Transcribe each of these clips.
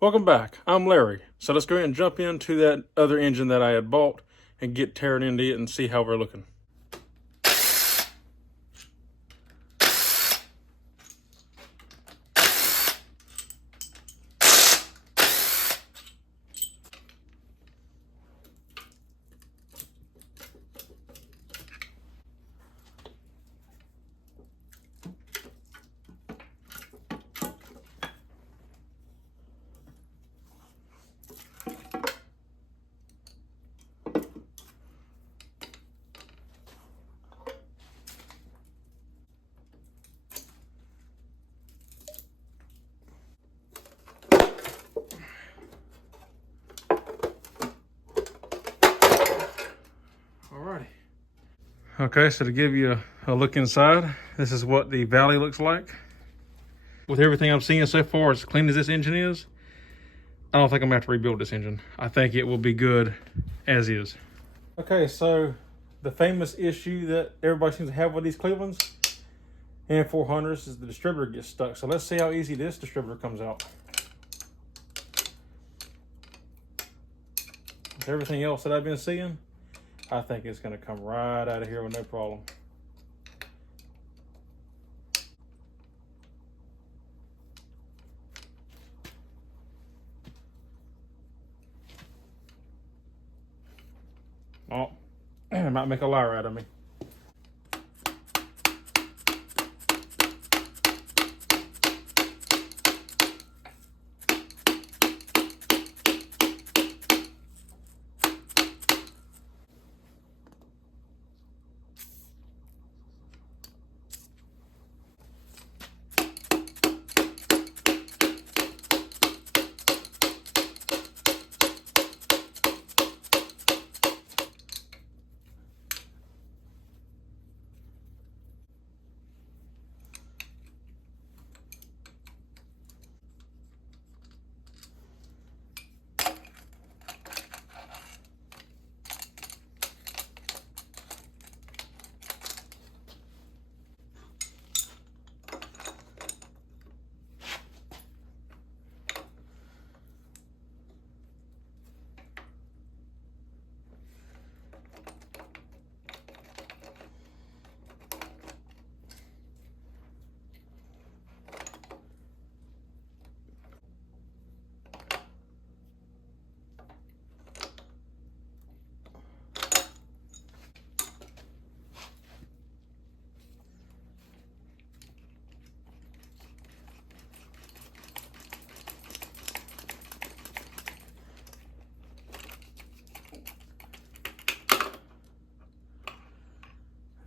Welcome back. I'm Larry. So let's go ahead and jump into that other engine that I had bought and get tearing into it and see how we're looking. Alrighty. Okay, so to give you a look inside, this is what the valley looks like. With everything I'm seeing so far, as clean as this engine is, I don't think I'm gonna have to rebuild this engine. I think it will be good as is. Okay, so the famous issue that everybody seems to have with these Clevelands and 400s is the distributor gets stuck. So let's see how easy this distributor comes out. With everything else that I've been seeing, I think it's gonna come right out of here with no problem. Oh, it might make a liar out of me.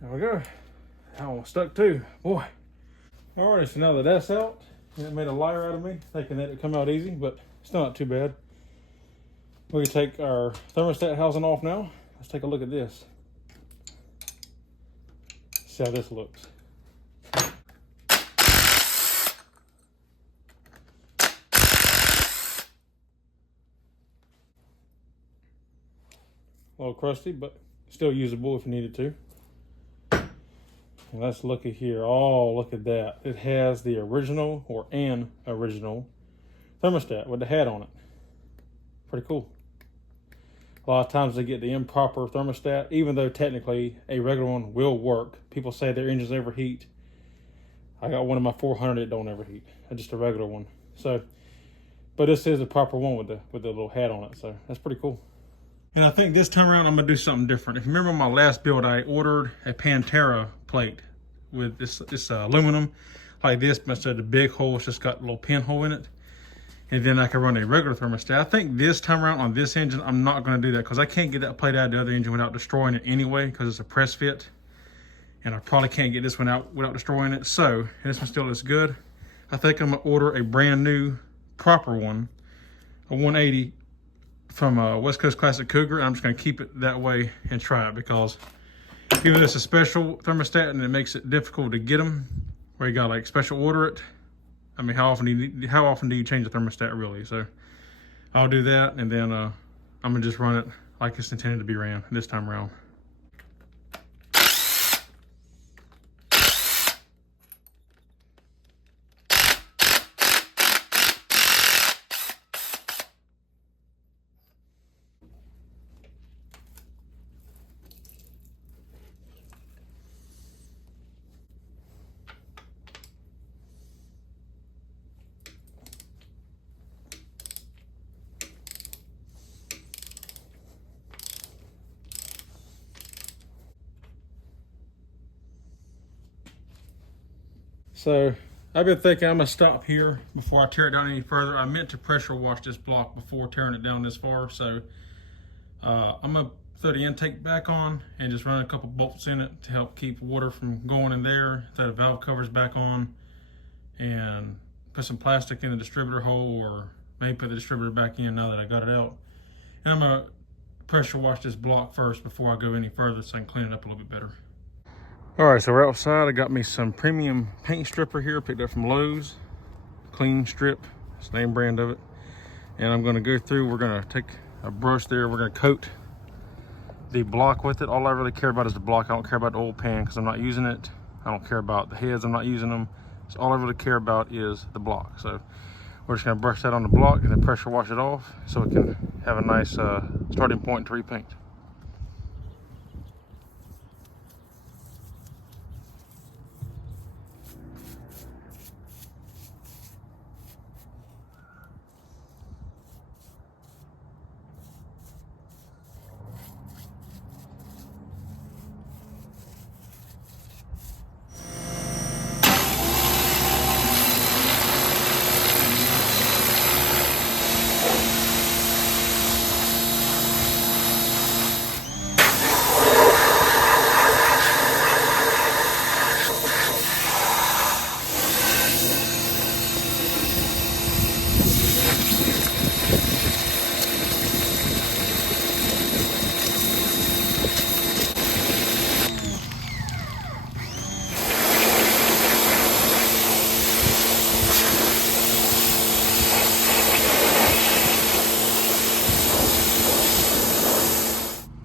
There we go. That one stuck too, boy. Alright, so now that that's out, it made a liar out of me, thinking that it'd come out easy, but still not too bad. We can take our thermostat housing off now. Let's take a look at this. See how this looks. A little crusty, but still usable if you needed to. And let's look at here. Oh, look at that. It has the original, or an original, thermostat with the hat on it. Pretty cool. A lot of times they get the improper thermostat, even though technically a regular one will work. People say their engines overheat. I got one of my 400 that don't overheat. Just a regular one. So, but this is a proper one with the little hat on it. So that's pretty cool. And I think this time around I'm gonna do something different. If you remember my last build, I ordered a Pantera plate with this aluminum like this, but instead of the big hole, it's just got a little pinhole in it. And then I can run a regular thermostat. I think this time around on this engine, I'm not gonna do that because I can't get that plate out of the other engine without destroying it anyway, because it's a press fit. And I probably can't get this one out without destroying it. So this one still looks good. I think I'm gonna order a brand new proper one, a 180 from West Coast Classic Cougar. And I'm just gonna keep it that way and try it, because even though it's a special thermostat and it makes it difficult to get them, where you gotta like special order it. I mean, how often do you change the thermostat really? So I'll do that, and then I'm gonna just run it like it's intended to be ran this time around. So I've been thinking I'm gonna stop here before I tear it down any further. I meant to pressure wash this block before tearing it down this far. So I'm gonna throw the intake back on and just run a couple bolts in it to help keep water from going in there. Throw the valve covers back on and put some plastic in the distributor hole, or maybe put the distributor back in now that I got it out. And I'm gonna pressure wash this block first before I go any further so I can clean it up a little bit better. All right, so we're outside. I got me some premium paint stripper here, picked up from Lowe's. Clean strip, it's the name brand of it. And I'm gonna go through, we're gonna take a brush there, we're gonna coat the block with it. All I really care about is the block. I don't care about the oil pan because I'm not using it. I don't care about the heads, I'm not using them. So all I really care about is the block. So we're just gonna brush that on the block and then pressure wash it off so it can have a nice starting point to repaint.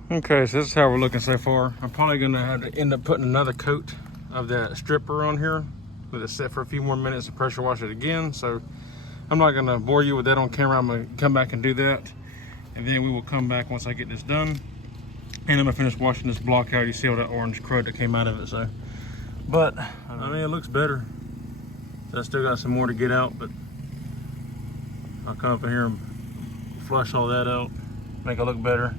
Okay, so this is how we're looking so far. I'm probably gonna have to end up putting another coat of that stripper on here. Let it sit for a few more minutes and pressure wash it again. So I'm not gonna bore you with that on camera. I'm gonna come back and do that. And then we will come back once I get this done. And I'm gonna finish washing this block out. You see all that orange crud that came out of it, so. But, I mean, it looks better. So I still got some more to get out, but I'll come up in here and flush all that out, make it look better.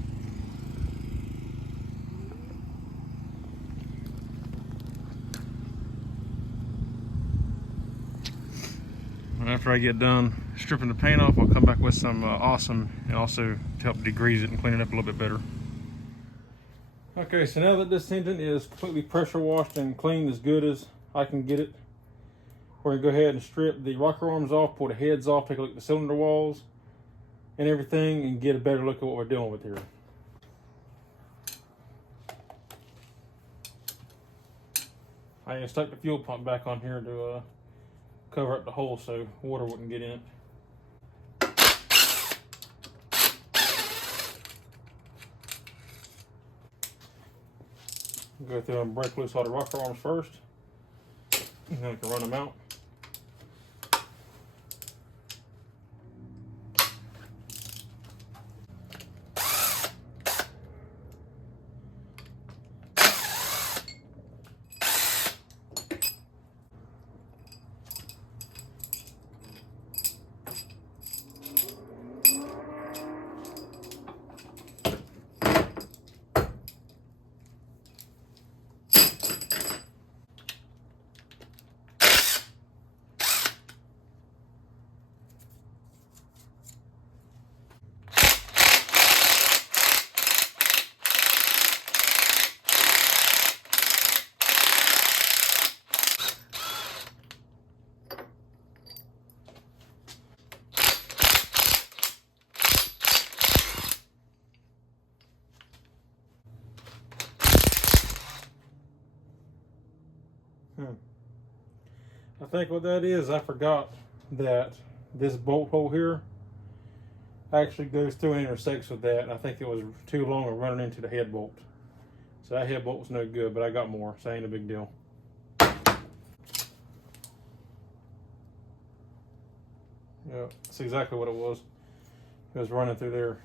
And after I get done stripping the paint off, I'll come back with some Awesome, and also to help degrease it and clean it up a little bit better. Okay, so now that this engine is completely pressure washed and cleaned as good as I can get it, we're gonna go ahead and strip the rocker arms off, pull the heads off, take a look at the cylinder walls and everything, and get a better look at what we're dealing with here. I stuck the fuel pump back on here to cover up the hole so water wouldn't get in it. Go through and break loose all the rocker arms first, and then we can run them out. I think what that is, I forgot that this bolt hole here actually goes through and intersects with that, and I think it was too long of running into the head bolt. So that head bolt was no good, but I got more, so ain't a big deal. Yeah, that's exactly what it was. It was running through there.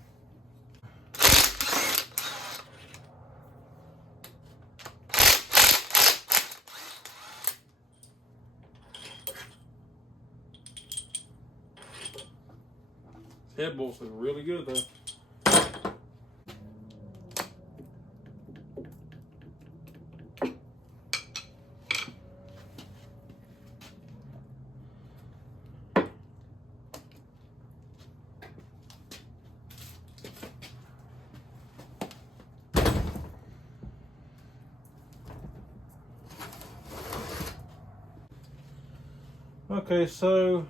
Head bolts look really good though. Okay, so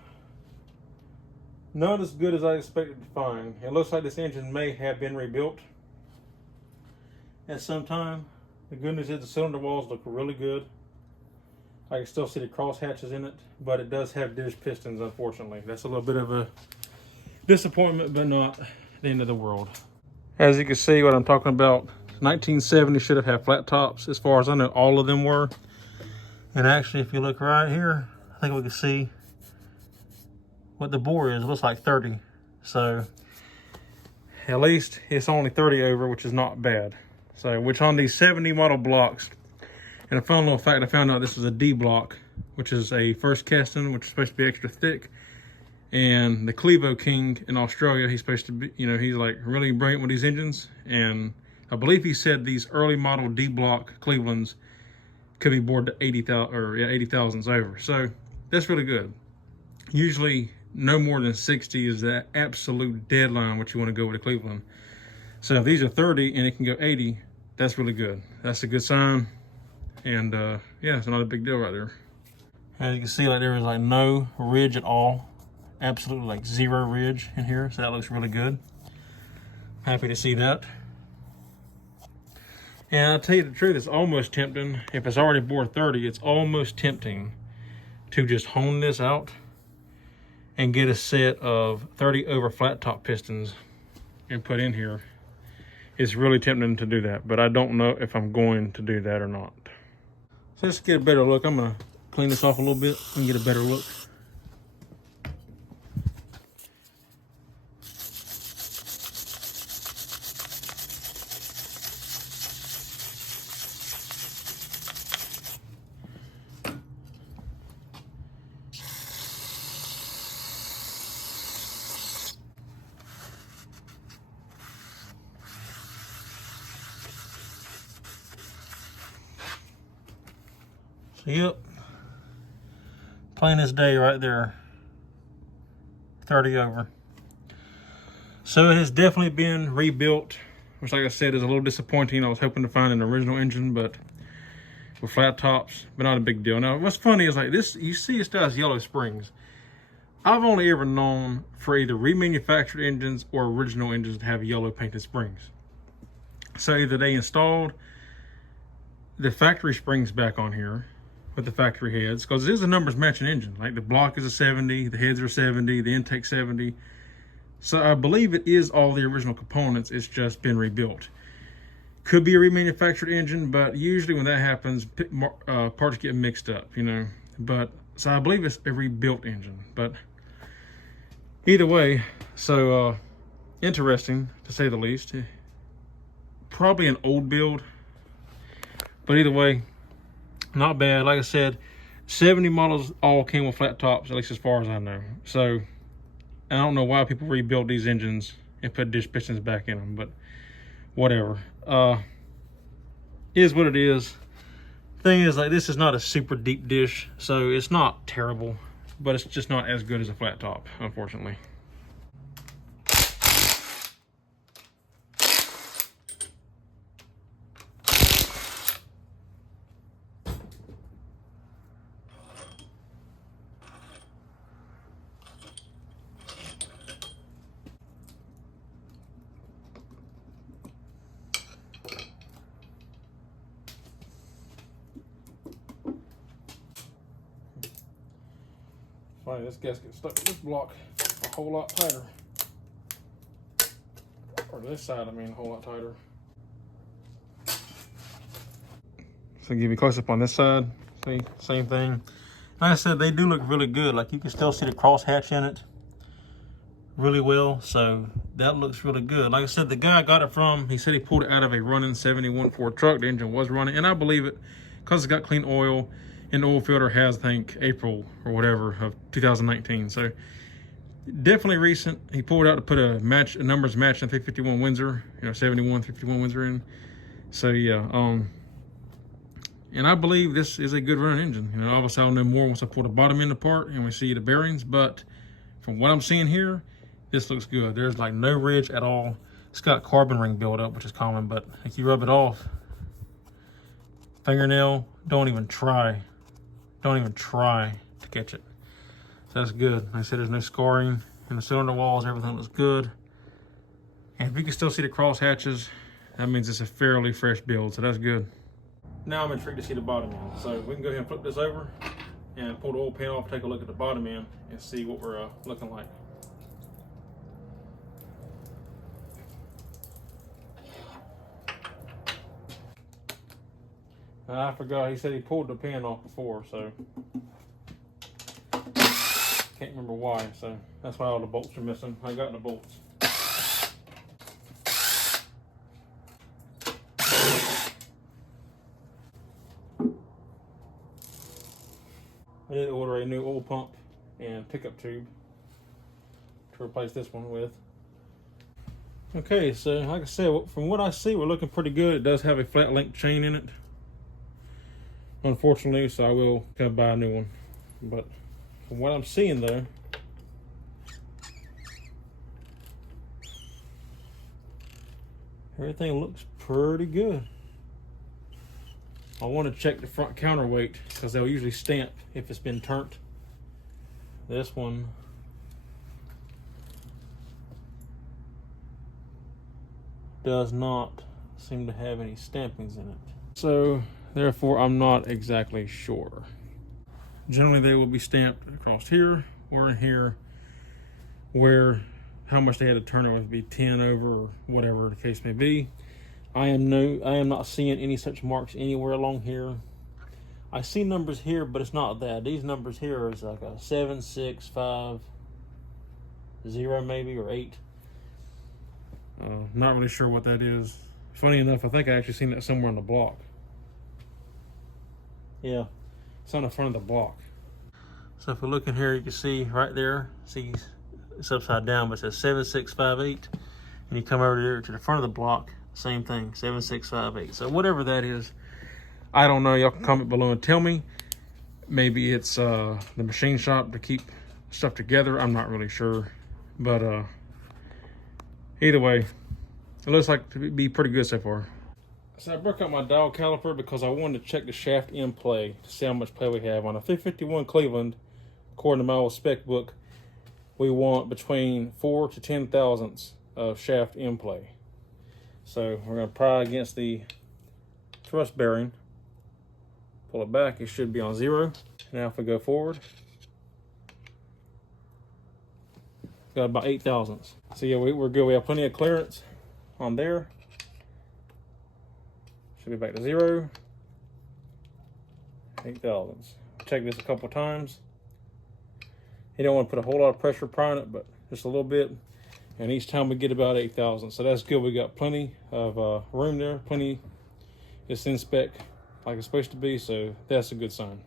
not as good as I expected to find. It looks like this engine may have been rebuilt at some time. The good news is the cylinder walls look really good. I can still see the cross hatches in it, but it does have dish pistons, unfortunately. That's a little bit of a disappointment, but not the end of the world. As you can see what I'm talking about, 1970 should have had flat tops. As far as I know, all of them were. And actually, if you look right here, I think we can see what the bore is. It looks like 30. So at least it's only 30 over, which is not bad. So, which on these 70 model blocks, and a fun little fact, I found out this was a D block, which is a first casting, which is supposed to be extra thick. And the Clevo King in Australia, he's supposed to be, you know, he's like really brilliant with these engines. And I believe he said these early model D block Clevelands could be bored to 80,000 or 80,000s over. So that's really good. Usually no more than 60 is the absolute deadline what you want to go with a Cleveland. So if these are 30 and it can go 80, that's really good. That's a good sign. And yeah, it's not a big deal right there. As you can see, like there is like no ridge at all. Absolutely like zero ridge in here. So that looks really good. Happy to see that. And I'll tell you the truth, it's almost tempting. If it's already bore 30, it's almost tempting to just hone this out and get a set of 30 over flat top pistons and put in here. It's really tempting to do that, but I don't know if I'm going to do that or not. So let's get a better look. I'm gonna clean this off a little bit and get a better look. So yep, plain as day right there, 30 over. So it has definitely been rebuilt, which like I said is a little disappointing. I was hoping to find an original engine, but with flat tops, but not a big deal. Now what's funny is like this, you see it still has yellow springs. I've only ever known for either remanufactured engines or original engines to have yellow painted springs. So either they installed the factory springs back on here with the factory heads, because it is a numbers matching engine. Like the block is a 70, the heads are 70, the intake 70. So I believe it is all the original components, it's just been rebuilt. Could be a remanufactured engine, but usually when that happens, parts get mixed up, you know. But so I believe it's a rebuilt engine, but either way, so interesting to say the least. Probably an old build, but either way, not bad. Like I said, 70 models all came with flat tops, at least as far as I know. So I don't know why people rebuilt these engines and put dish pistons back in them, but whatever. Is what it is. Thing is, like, this is not a super deep dish, so it's not terrible, but it's just not as good as a flat top, unfortunately. Funny, this gasket stuck to this block a whole lot tighter. Or this side, I mean, a whole lot tighter. So give you a close up on this side. See, same thing. Like I said, they do look really good. Like you can still see the cross hatch in it really well. So that looks really good. Like I said, the guy I got it from, he said he pulled it out of a running 71 Ford truck. The engine was running, and I believe it because it's got clean oil. And the oil filter has, I think, April or whatever of 2019. So definitely recent. He pulled out to put a numbers match in 351 Windsor, you know, 71, 351 Windsor in. So yeah, and I believe this is a good running engine. You know, obviously I'll know more once I pull the bottom end apart and we see the bearings, but from what I'm seeing here, this looks good. There's like no ridge at all. It's got carbon ring buildup, which is common, but if you rub it off, fingernail, don't even try to catch it. So that's good. Like I said, there's no scarring in the cylinder walls. Everything looks good. And if you can still see the cross hatches, that means it's a fairly fresh build, so that's good. Now I'm intrigued to see the bottom end. So we can go ahead and flip this over and pull the oil pan off, take a look at the bottom end, and see what we're looking like. I forgot, he said he pulled the pan off before, so can't remember why, so that's why all the bolts are missing. I got the bolts. I did order a new oil pump and pickup tube to replace this one with. Okay, so like I said, from what I see, we're looking pretty good. It does have a flat link chain in it, unfortunately, so I will gotta buy a new one. But from what I'm seeing though, everything looks pretty good. I want to check the front counterweight because they'll usually stamp if it's been turned. This one does not seem to have any stampings in it. So therefore I'm not exactly sure. Generally they will be stamped across here or in here where how much they had to turn it would be 10 over or whatever the case may be. I am not seeing any such marks anywhere along here. I see numbers here, but it's not that. These numbers here is like a 7, 6, 5, 0 maybe, or 8. Not really sure what that is. Funny enough, I think I actually seen that somewhere on the block. Yeah, it's on the front of the block. So if we look in here, you can see right there, see it's upside down, but it says 7658. And you come over there to the front of the block, same thing, 7658. So whatever that is, I don't know. Y'all can comment below and tell me. Maybe it's the machine shop to keep stuff together. I'm not really sure, but either way, it looks like to be pretty good so far. So I broke out my dial caliper because I wanted to check the shaft in play to see how much play we have. On a 351 Cleveland, according to my old spec book, we want between 4 to 10 thousandths of shaft in play. So we're going to pry against the thrust bearing, pull it back, it should be on 0. Now if we go forward, got about 8 thousandths. So yeah, we're good. We have plenty of clearance on there. Should be back to 0. 8 thousandths. Check this a couple times. You don't want to put a whole lot of pressure prying it, but just a little bit. And each time we get about 8 thousandths. So that's good. We got plenty of room there. Plenty. It's in spec like it's supposed to be. So that's a good sign.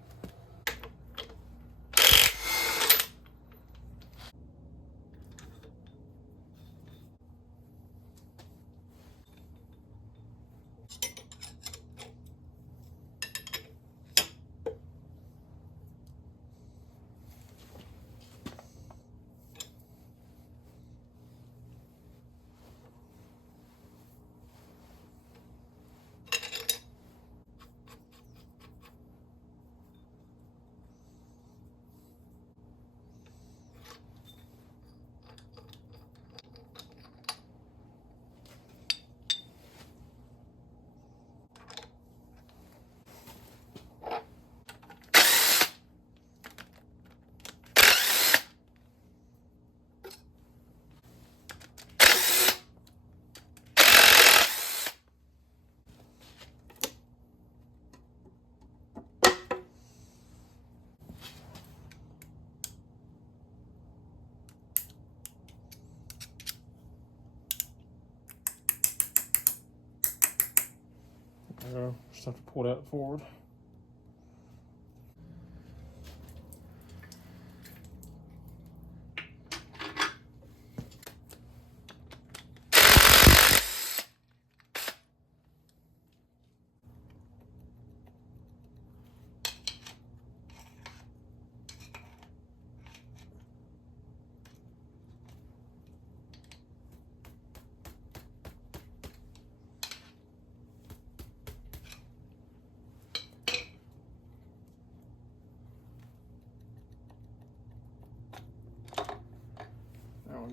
Just have to pull that forward.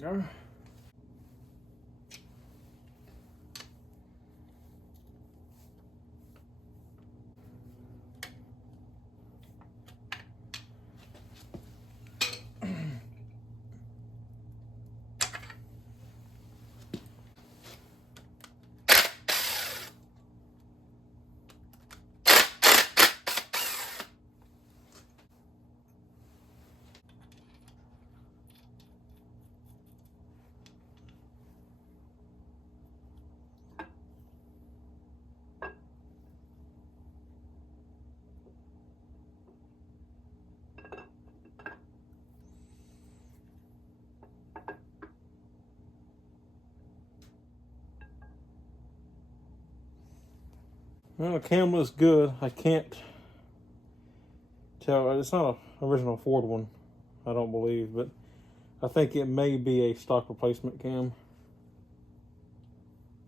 go. Well, the cam looks good. I can't tell. It's not an original Ford one, I don't believe, but I think it may be a stock replacement cam.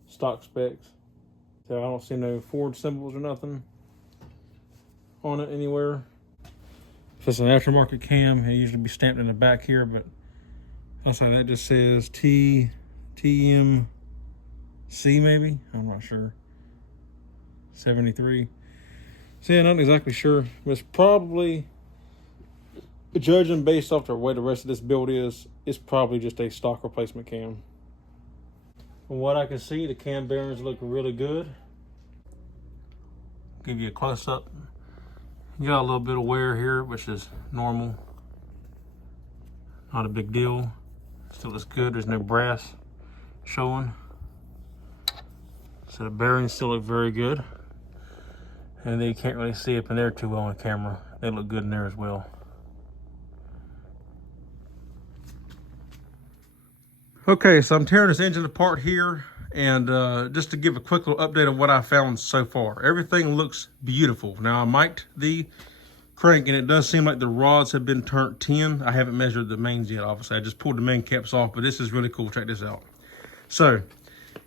Stock specs. So I don't see no Ford symbols or nothing on it anywhere. If it's an aftermarket cam, it usually be stamped in the back here, but outside that just says TMC maybe? I'm not sure. 73. So yeah, not exactly sure. But it's probably, judging based off the way the rest of this build is, it's probably just a stock replacement cam. From what I can see, the cam bearings look really good. Give you a close up. You got a little bit of wear here, which is normal. Not a big deal. Still looks good. There's no brass showing. So the bearings still look very good. And they can't really see up in there too well on camera. They look good in there as well. Okay, so I'm tearing this engine apart here, and just to give a quick little update of what I found so far. Everything looks beautiful. Now I mic'd the crank, and it does seem like the rods have been turned 10. I haven't measured the mains yet, obviously. I just pulled the main caps off, but this is really cool. Check this out. So,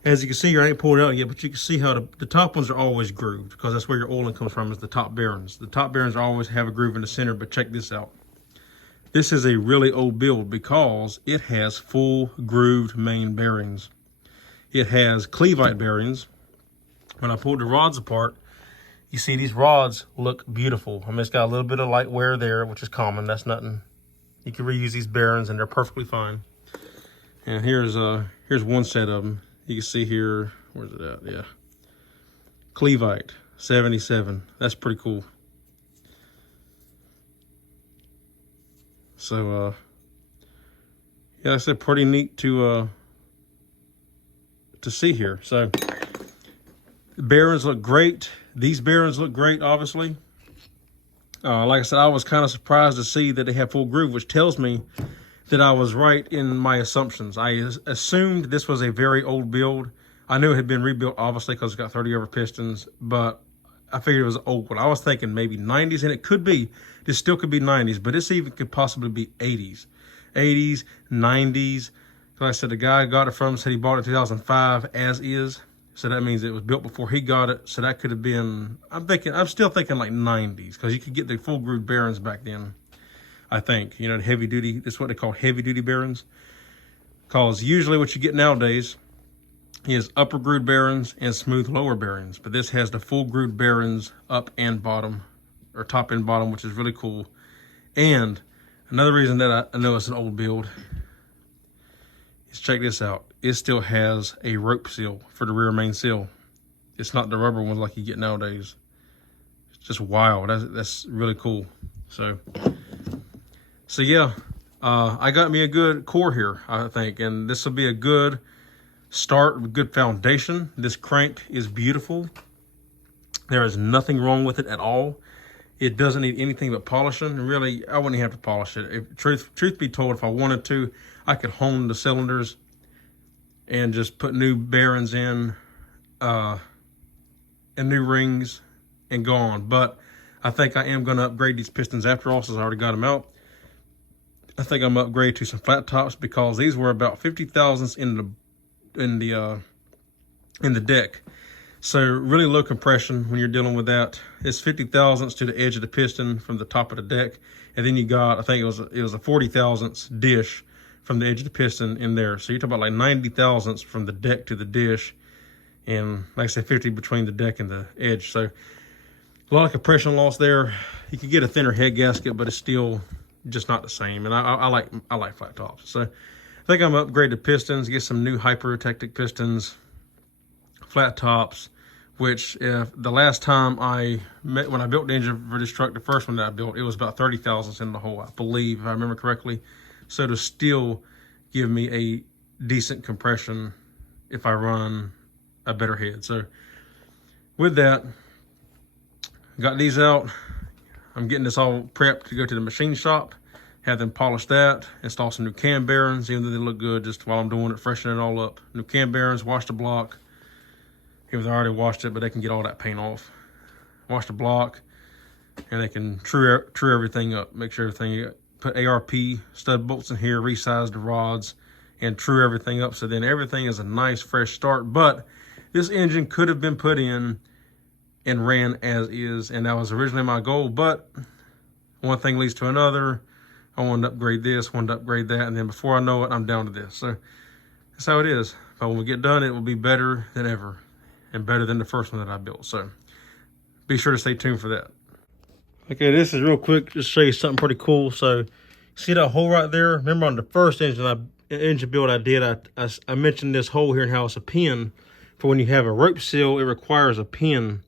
as you can see here, I ain't pulled it out yet, but you can see how the top ones are always grooved, because that's where your oiling comes from, is the top bearings. The top bearings always have a groove in the center, but check this out. This is a really old build because it has full grooved main bearings. It has cleveite bearings. When I pulled the rods apart, you see these rods look beautiful. I mean, it's got a little bit of light wear there, which is common. That's nothing. You can reuse these bearings and they're perfectly fine. And here's one set of them. You can see here, where's it at? Yeah. Cleveite, 77. That's pretty cool. So, yeah, I said pretty neat to see here. So, the bearings look great. These bearings look great, obviously. Like I said, I was kind of surprised to see that they have full groove, which tells me that I was right in my assumptions. I assumed this was a very old build. I knew it had been rebuilt, obviously, because it's got 30 over pistons, but I figured it was an old one. I was thinking maybe 90s, and it could be. This still could be 90s, but this even could possibly be 80s. 80s, 90s. Like I said, the guy got it from said he bought it in 2005 as is. So that means it was built before he got it. So that could have been, I'm still thinking like 90s, because you could get the full groove bearings back then, I think. You know, the heavy duty, that's what they call heavy duty bearings. Because usually what you get nowadays is upper groove bearings and smooth lower bearings. But this has the full groove bearings up and bottom, or top and bottom, which is really cool. And another reason that I know it's an old build is, check this out. It still has a rope seal for the rear main seal. It's not the rubber ones like you get nowadays. It's just wild. That's really cool. So yeah, I got me a good core here, I think, and this will be a good start, a good foundation. This crank is beautiful. There is nothing wrong with it at all. It doesn't need anything but polishing. Really, I wouldn't have to polish it. If, truth be told, if I wanted to, I could hone the cylinders and just put new bearings in and new rings and go on. But I think I am going to upgrade these pistons after all, since I already got them out. I think I'm upgrade to some flat tops, because these were about 50 thousandths in the deck. So really low compression when you're dealing with that. It's 50 thousandths to the edge of the piston from the top of the deck, and then you got, I think it was a 40 thousandths dish from the edge of the piston in there. So you're talking about like 90 thousandths from the deck to the dish, and like I said, 50 between the deck and the edge. So a lot of compression loss there. You could get a thinner head gasket, but it's still just not the same. And I like flat tops. So I think I'm gonna upgrade the pistons, get some new hypertectic pistons, flat tops, which if the last time when I built the engine for this truck, the first one that I built, it was about 30 thousandths in the hole, I believe, if I remember correctly. So to still give me a decent compression if I run a better head. So with that, got these out. I'm getting this all prepped to go to the machine shop, have them polish that, install some new cam bearings, even though they look good, just while I'm doing it, freshen it all up. New cam bearings, wash the block. Even though I already washed it, but they can get all that paint off. Wash the block, and they can true everything up. Make sure everything, put ARP stud bolts in here, resize the rods, and true everything up. So then everything is a nice fresh start. But this engine could have been put in and ran as is, and that was originally my goal. But one thing leads to another. I wanted to upgrade this, wanted to upgrade that, and then before I know it, I'm down to this. So that's how it is. But when we get done, it will be better than ever, and better than the first one that I built. So be sure to stay tuned for that. Okay, this is real quick, just to show you something pretty cool. So see that hole right there? Remember on the first engine build I did, I mentioned this hole here and how it's a pin. For when you have a rope seal, it requires a pin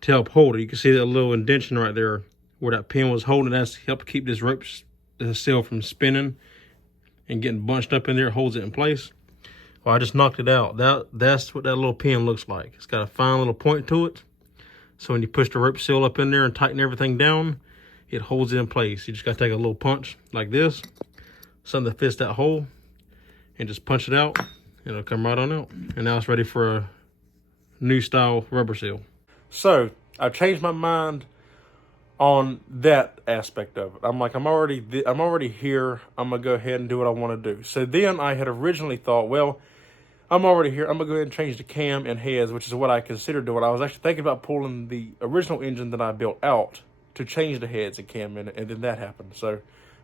to help hold it. You can see that little indentation right there where that pin was holding. That's helped keep this rope seal from spinning and getting bunched up in there. It holds it in place. Well, I just knocked it out. That's what that little pin looks like. It's got a fine little point to it. So when you push the rope seal up in there and tighten everything down, it holds it in place. You just got to take a little punch like this, something that fits that hole, and just punch it out, and it'll come right on out. And now it's ready for a new style rubber seal. So I've changed my mind on that aspect of it. I'm like, I'm already here. I'm gonna go ahead and do what I want to do. So then I had originally thought, well, I'm already here. I'm gonna go ahead and change the cam and heads, which is what I considered doing. I was actually thinking about pulling the original engine that I built out to change the heads and cam in it, and then that happened. So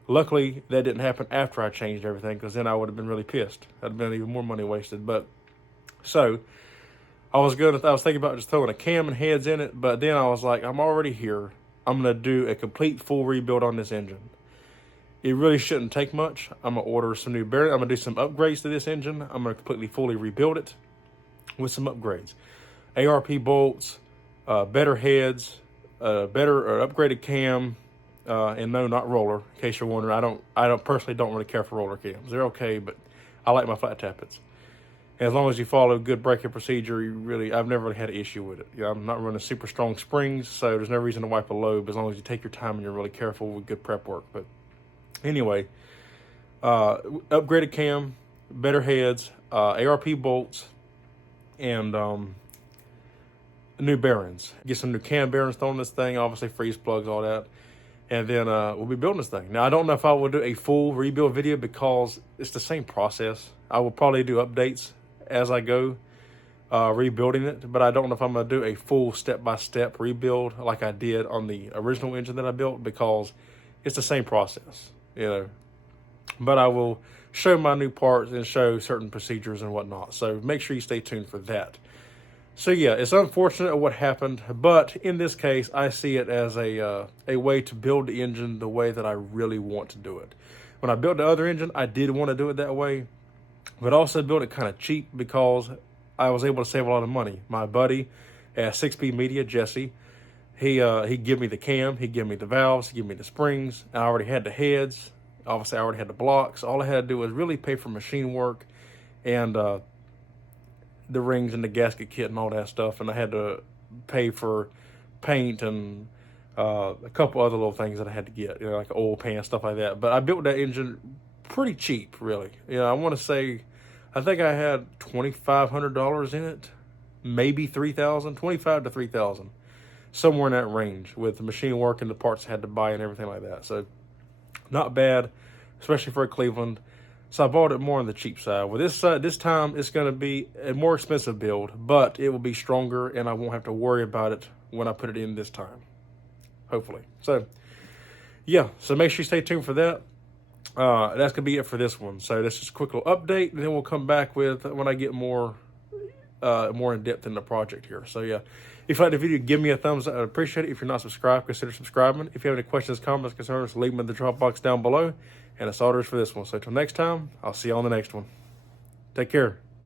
luckily that didn't happen after I changed everything, because then I would have been really pissed. That'd been even more money wasted. But so I was thinking about just throwing a cam and heads in it, but then I was like, I'm already here. I'm gonna do a complete full rebuild on this engine. It really shouldn't take much. I'm gonna order some new bearings. I'm gonna do some upgrades to this engine. I'm gonna completely fully rebuild it with some upgrades. ARP bolts, better heads, better or upgraded cam, and no, not roller. In case you're wondering, I don't personally don't really care for roller cams. They're okay, but I like my flat tappets. As long as you follow good braking procedure, I've never really had an issue with it. You know, I'm not running super strong springs, so there's no reason to wipe a lobe as long as you take your time and you're really careful with good prep work. But anyway, upgraded cam, better heads, ARP bolts, and new bearings. Get some new cam bearings thrown in this thing, obviously freeze plugs, all that. And then we'll be building this thing. Now, I don't know if I will do a full rebuild video because it's the same process. I will probably do updates as I go, rebuilding it. But I don't know if I'm going to do a full step-by-step rebuild like I did on the original engine that I built, because it's the same process, you know. But I will show my new parts and show certain procedures and whatnot. So make sure you stay tuned for that. So yeah, it's unfortunate what happened, but in this case, I see it as a way to build the engine the way that I really want to do it. When I built the other engine, I did want to do it that way, but also built it kind of cheap because I was able to save a lot of money. My buddy at 6P Media, Jesse, he gave me the cam, he gave me the valves, he gave me the springs. I already had the heads. Obviously, I already had the blocks. All I had to do was really pay for machine work and the rings and the gasket kit and all that stuff, and I had to pay for paint and a couple other little things that I had to get, you know, like oil pan, stuff like that. But I built that engine pretty cheap, really. You know, I want to say, I think I had $2,500 in it, maybe $3,000, $2,500 to $3,000, somewhere in that range with the machine work and the parts I had to buy and everything like that. So not bad, especially for a Cleveland. So I bought it more on the cheap side. With this side, this time it's going to be a more expensive build, but it will be stronger and I won't have to worry about it when I put it in this time, hopefully. So yeah, so make sure you stay tuned for that. that's gonna be it for this one. So that's just a quick little update, and then we'll come back with when I get more in depth in the project here. So yeah, if you like the video, give me a thumbs up. I'd appreciate it. If you're not subscribed, consider subscribing. If you have any questions, comments, concerns, leave them in the drop box down below. And that's all there is for this one. So until next time, I'll see you on the next one. Take care.